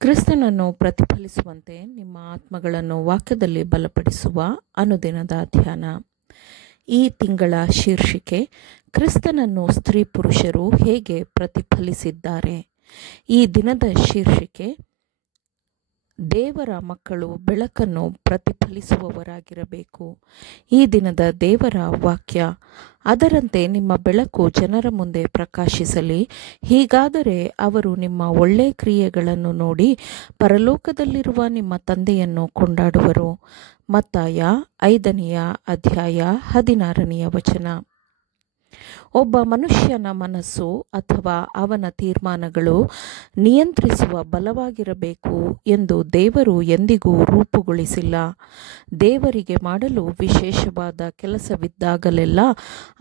ಕ್ರಿಸ್ತನನ್ನು ಪ್ರತಿಫಲಿಸುವಂತೆ ನಿಮ್ಮ ಆತ್ಮಗಳನ್ನು ವಾಕ್ಯದಲ್ಲಿ ಬಲಪಡಿಸುವ ಅನುದಿನದ ಧ್ಯಾನ. ಈ ತಿಂಗಳ ಶೀರ್ಷಿಕೆ ಕ್ರಿಸ್ತನನ್ನು ಸ್ತ್ರೀ ಪುರುಷರು ಹೇಗೆ ಪ್ರತಿಫಲಿಸಿದ್ದಾರೆ. ಈ ದಿನದ ಶೀರ್ಷಿಕೆ ದೇವರ ಮಕ್ಕಳು ಬೆಳಕನ್ನು ಪ್ರತಿಫಲಿಸುವವರಾಗಿರಬೇಕು. ಈ ದಿನದ ದೇವರ ವಾಕ್ಯ, ಅದರಂತೆ ನಿಮ್ಮ ಬೆಳಕು ಜನರ ಮುಂದೆ ಪ್ರಕಾಶಿಸಲಿ, ಹೀಗಾದರೆ ಅವರು ನಿಮ್ಮ ಒಳ್ಳೆಯ ಕ್ರಿಯೆಗಳನ್ನು ನೋಡಿ ಪರಲೋಕದಲ್ಲಿರುವ ನಿಮ್ಮ ತಂದೆಯನ್ನು ಕೊಂಡಾಡುವರು. ಮತ್ತಾಯ 5:16. ಒಬ್ಬ ಮನುಷ್ಯನ ಮನಸ್ಸು ಅಥವಾ ಅವನ ತೀರ್ಮಾನಗಳು ನಿಯಂತ್ರಿಸುವ ಬಲವಾಗಿರಬೇಕು ಎಂದು ದೇವರು ಎಂದಿಗೂ ರೂಪುಗೊಳಿಸಿಲ್ಲ. ದೇವರಿಗೆ ಮಾಡಲು ವಿಶೇಷವಾದ ಕೆಲಸವಿದ್ದಾಗಲೆಲ್ಲ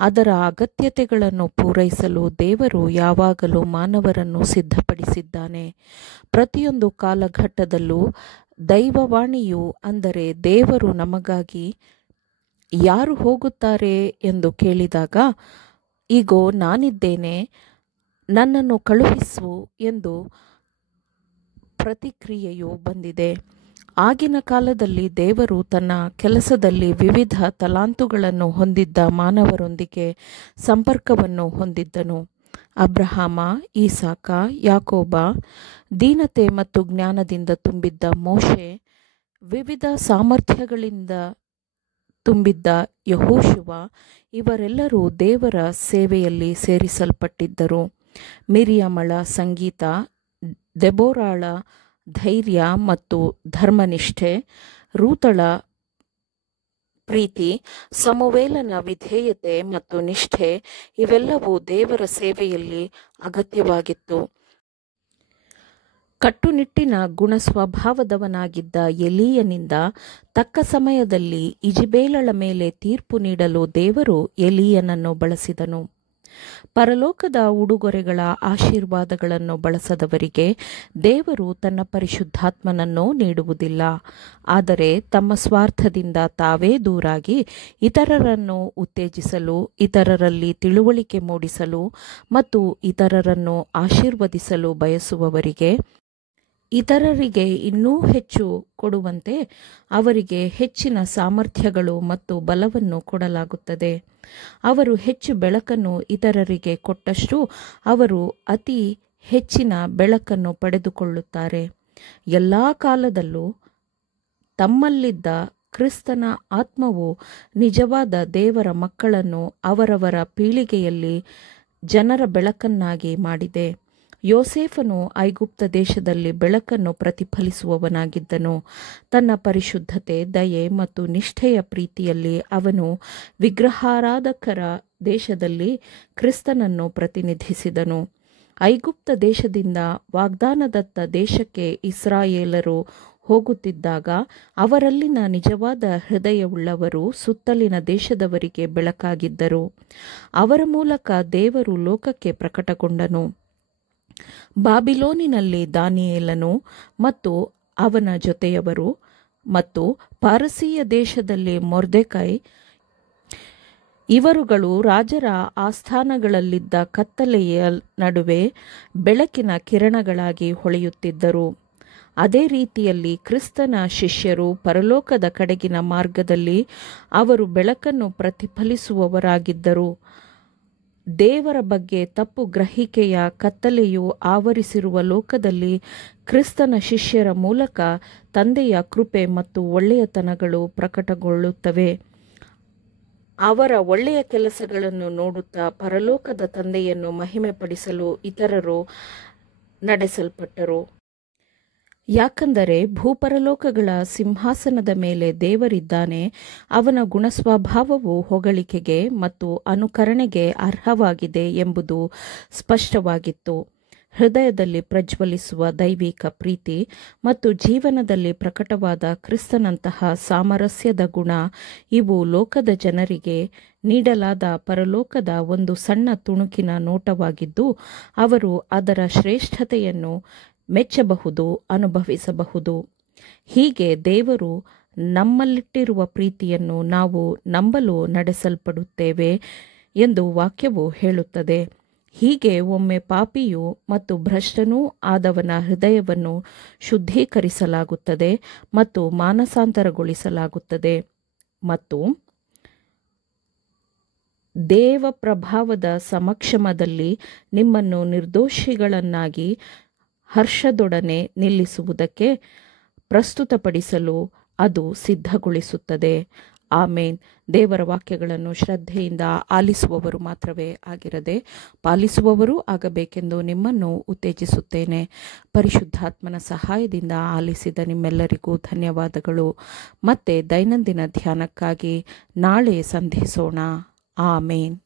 ಅದರ ಅಗತ್ಯತೆಗಳನ್ನು ಪೂರೈಸಲು ದೇವರು ಯಾವಾಗಲೂ ಮಾನವರನ್ನು ಸಿದ್ಧಪಡಿಸಿದ್ದಾನೆ. ಪ್ರತಿಯೊಂದು ಕಾಲಘಟ್ಟದಲ್ಲೂ ದೈವವಾಣಿಯು, ಅಂದರೆ ದೇವರು ನಮಗಾಗಿ ಯಾರು ಹೋಗುತ್ತಾರೆ ಎಂದು ಕೇಳಿದಾಗ, ಇಗೋ ನಾನಿದ್ದೇನೆ, ನನ್ನನ್ನು ಕಳುಹಿಸು ಎಂದು ಪ್ರತಿಕ್ರಿಯೆಯು ಬಂದಿದೆ. ಆಗಿನ ಕಾಲದಲ್ಲಿ ದೇವರು ತನ್ನ ಕೆಲಸದಲ್ಲಿ ವಿವಿಧ ತಲಾಂತುಗಳನ್ನು ಹೊಂದಿದ್ದ ಮಾನವರೊಂದಿಗೆ ಸಂಪರ್ಕವನ್ನು ಹೊಂದಿದ್ದನು. ಅಬ್ರಹಾಮ, ಈಸಾಕ, ಯಾಕೋಬ, ದೀನತೆ ಮತ್ತು ಜ್ಞಾನದಿಂದ ತುಂಬಿದ್ದ ಮೋಶೆ, ವಿವಿಧ ಸಾಮರ್ಥ್ಯಗಳಿಂದ ತುಂಬಿದ್ದ ಯೆಹೋಶುವ, ಇವರೆಲ್ಲರೂ ದೇವರ ಸೇವೆಯಲ್ಲಿ ಸೇರಿಸಲ್ಪಟ್ಟಿದ್ದರು. ಮಿರಿಯಮಳ ಸಂಗೀತ, ದೆಬೋರಾಳ ಧೈರ್ಯ ಮತ್ತು ಧರ್ಮನಿಷ್ಠೆ, ರೂತಳ ಪ್ರೀತಿ, ಸಮುವೇಲನ ವಿಧೇಯತೆ ಮತ್ತು ನಿಷ್ಠೆ, ಇವೆಲ್ಲವೂ ದೇವರ ಸೇವೆಯಲ್ಲಿ ಅಗತ್ಯವಾಗಿತ್ತು. ಕಟ್ಟುನಿಟ್ಟಿನ ಗುಣಸ್ವಭಾವದವನಾಗಿದ್ದ ಎಲೀಯನಿಂದ ತಕ್ಕ ಸಮಯದಲ್ಲಿ ಇಜಬೇಲಳ ಮೇಲೆ ತೀರ್ಪು ನೀಡಲು ದೇವರು ಎಲೀಯನನ್ನು ಬಳಸಿದನು. ಪರಲೋಕದ ಉಡುಗೊರೆಗಳ ಆಶೀರ್ವಾದಗಳನ್ನು ಬಳಸದವರಿಗೆ ದೇವರು ತನ್ನ ಪರಿಶುದ್ಧಾತ್ಮನನ್ನು ನೀಡುವುದಿಲ್ಲ. ಆದರೆ ತಮ್ಮ ಸ್ವಾರ್ಥದಿಂದ ತಾವೇ ದೂರಾಗಿ ಇತರರನ್ನು ಉತ್ತೇಜಿಸಲು, ಇತರರಲ್ಲಿ ತಿಳುವಳಿಕೆ ಮೂಡಿಸಲು ಮತ್ತು ಇತರರನ್ನು ಆಶೀರ್ವದಿಸಲು ಬಯಸುವವರಿಗೆ ಇತರರಿಗೆ ಇನ್ನೂ ಹೆಚ್ಚು ಕೊಡುವಂತೆ ಅವರಿಗೆ ಹೆಚ್ಚಿನ ಸಾಮರ್ಥ್ಯಗಳು ಮತ್ತು ಬಲವನ್ನು ಕೊಡಲಾಗುತ್ತದೆ. ಅವರು ಹೆಚ್ಚು ಬೆಳಕನ್ನು ಇತರರಿಗೆ ಕೊಟ್ಟಷ್ಟು ಅವರು ಅತಿ ಹೆಚ್ಚಿನ ಬೆಳಕನ್ನು ಪಡೆದುಕೊಳ್ಳುತ್ತಾರೆ. ಎಲ್ಲ ಕಾಲದಲ್ಲೂ ತಮ್ಮಲ್ಲಿದ್ದ ಕ್ರಿಸ್ತನ ಆತ್ಮವು ನಿಜವಾದ ದೇವರ ಮಕ್ಕಳನ್ನು ಅವರವರ ಪೀಳಿಗೆಯಲ್ಲಿ ಜನರ ಬೆಳಕನ್ನಾಗಿ ಮಾಡಿದೆ. ಯೋಸೇಫನು ಐಗುಪ್ತ ದೇಶದಲ್ಲಿ ಬೆಳಕನ್ನು ಪ್ರತಿಫಲಿಸುವವನಾಗಿದ್ದನು. ತನ್ನ ಪರಿಶುದ್ಧತೆ, ದಯೆ ಮತ್ತು ನಿಷ್ಠೆಯ ಪ್ರೀತಿಯಲ್ಲಿ ಅವನು ವಿಗ್ರಹಾರಾಧಕರ ದೇಶದಲ್ಲಿ ಕ್ರಿಸ್ತನನ್ನು ಪ್ರತಿನಿಧಿಸಿದನು. ಐಗುಪ್ತ ದೇಶದಿಂದ ವಾಗ್ದಾನದತ್ತ ದೇಶಕ್ಕೆ ಇಸ್ರಾಯೇಲರು ಹೋಗುತ್ತಿದ್ದಾಗ ಅವರಲ್ಲಿನ ನಿಜವಾದ ಹೃದಯವುಳ್ಳವರು ಸುತ್ತಲಿನ ದೇಶದವರಿಗೆ ಬೆಳಕಾಗಿದ್ದರು. ಅವರ ಮೂಲಕ ದೇವರು ಲೋಕಕ್ಕೆ ಪ್ರಕಟಗೊಂಡನು. ಬಾಬಿಲೋನಿನಲ್ಲಿ ದಾನಿಯೇಲನು ಮತ್ತು ಅವನ ಜೊತೆಯವರು ಮತ್ತು ಪಾರಸೀಯ ದೇಶದಲ್ಲಿ ಮೊರ್ದೆಕೈ, ಇವರುಗಳು ರಾಜರ ಆಸ್ಥಾನಗಳಲ್ಲಿದ್ದ ಕತ್ತಲೆಯ ನಡುವೆ ಬೆಳಕಿನ ಕಿರಣಗಳಾಗಿ ಹೊಳೆಯುತ್ತಿದ್ದರು. ಅದೇ ರೀತಿಯಲ್ಲಿ ಕ್ರಿಸ್ತನ ಶಿಷ್ಯರು ಪರಲೋಕದ ಕಡೆಗಿನ ಮಾರ್ಗದಲ್ಲಿ ಅವರು ಬೆಳಕನ್ನು ಪ್ರತಿಫಲಿಸುವವರಾಗಿದ್ದರು. ದೇವರ ಬಗ್ಗೆ ತಪ್ಪು ಗ್ರಹಿಕೆಯ ಕತ್ತಲೆಯು ಆವರಿಸಿರುವ ಲೋಕದಲ್ಲಿ ಕ್ರಿಸ್ತನ ಶಿಷ್ಯರ ಮೂಲಕ ತಂದೆಯ ಕೃಪೆ ಮತ್ತು ಒಳ್ಳೆಯತನಗಳು ಪ್ರಕಟಗೊಳ್ಳುತ್ತವೆ. ಅವರ ಒಳ್ಳೆಯ ಕೆಲಸಗಳನ್ನು ನೋಡುತ್ತಾ ಪರಲೋಕದ ತಂದೆಯನ್ನು ಮಹಿಮೆಪಡಿಸಲು ಇತರರು ನಡೆಸಲ್ಪಟ್ಟರು. ಯಾಕಂದರೆ ಭೂಪರಲೋಕಗಳ ಸಿಂಹಾಸನದ ಮೇಲೆ ದೇವರಿದ್ದಾನೆ, ಅವನ ಗುಣಸ್ವಭಾವವು ಹೊಗಳಿಕೆಗೆ ಮತ್ತು ಅನುಕರಣೆಗೆ ಅರ್ಹವಾಗಿದೆ ಎಂಬುದು ಸ್ಪಷ್ಟವಾಗಿತ್ತು. ಹೃದಯದಲ್ಲಿ ಪ್ರಜ್ವಲಿಸುವ ದೈವಿಕ ಪ್ರೀತಿ ಮತ್ತು ಜೀವನದಲ್ಲಿ ಪ್ರಕಟವಾದ ಕ್ರಿಸ್ತನಂತಹ ಸಾಮರಸ್ಯದ ಗುಣ, ಇವು ಲೋಕದ ಜನರಿಗೆ ನೀಡಲಾದ ಪರಲೋಕದ ಒಂದು ಸಣ್ಣ ತುಣುಕಿನ ನೋಟವಾಗಿದ್ದು, ಅವರು ಅದರ ಶ್ರೇಷ್ಠತೆಯನ್ನು ಮೆಚ್ಚಬಹುದು, ಅನುಭವಿಸಬಹುದು. ಹೀಗೆ ದೇವರು ನಮ್ಮಲ್ಲಿಟ್ಟಿರುವ ಪ್ರೀತಿಯನ್ನು ನಾವು ನಂಬಲು ನಡೆಸಲ್ಪಡುತ್ತೇವೆ ಎಂದು ವಾಕ್ಯವು ಹೇಳುತ್ತದೆ. ಹೀಗೆ ಒಮ್ಮೆ ಪಾಪಿಯೂ ಮತ್ತು ಭ್ರಷ್ಟನೂ ಆದವನ ಹೃದಯವನ್ನು ಶುದ್ಧೀಕರಿಸಲಾಗುತ್ತದೆ ಮತ್ತು ಮಾನಸಾಂತರಗೊಳಿಸಲಾಗುತ್ತದೆ ಮತ್ತು ದೇವ ಪ್ರಭಾವದ ಸಮಕ್ಷಮದಲ್ಲಿ ನಿಮ್ಮನ್ನು ನಿರ್ದೋಷಿಗಳನ್ನಾಗಿ ಹರ್ಷದೊಡನೆ ನಿಲ್ಲಿಸುವುದಕ್ಕೆ ಪ್ರಸ್ತುತಪಡಿಸಲು ಅದು ಸಿದ್ಧಗೊಳಿಸುತ್ತದೆ. ಆಮೇನ್. ದೇವರ ವಾಕ್ಯಗಳನ್ನು ಶ್ರದ್ಧೆಯಿಂದ ಆಲಿಸುವವರು ಮಾತ್ರವೇ ಆಗಿರದೆ ಪಾಲಿಸುವವರೂ ಆಗಬೇಕೆಂದು ನಿಮ್ಮನ್ನು ಉತ್ತೇಜಿಸುತ್ತೇನೆ. ಪರಿಶುದ್ಧಾತ್ಮನ ಸಹಾಯದಿಂದ ಆಲಿಸಿದ ನಿಮ್ಮೆಲ್ಲರಿಗೂ ಧನ್ಯವಾದಗಳು. ಮತ್ತೆ ದೈನಂದಿನ ಧ್ಯಾನಕ್ಕಾಗಿ ನಾಳೆ ಸಂಧಿಸೋಣ. ಆಮೇನ್.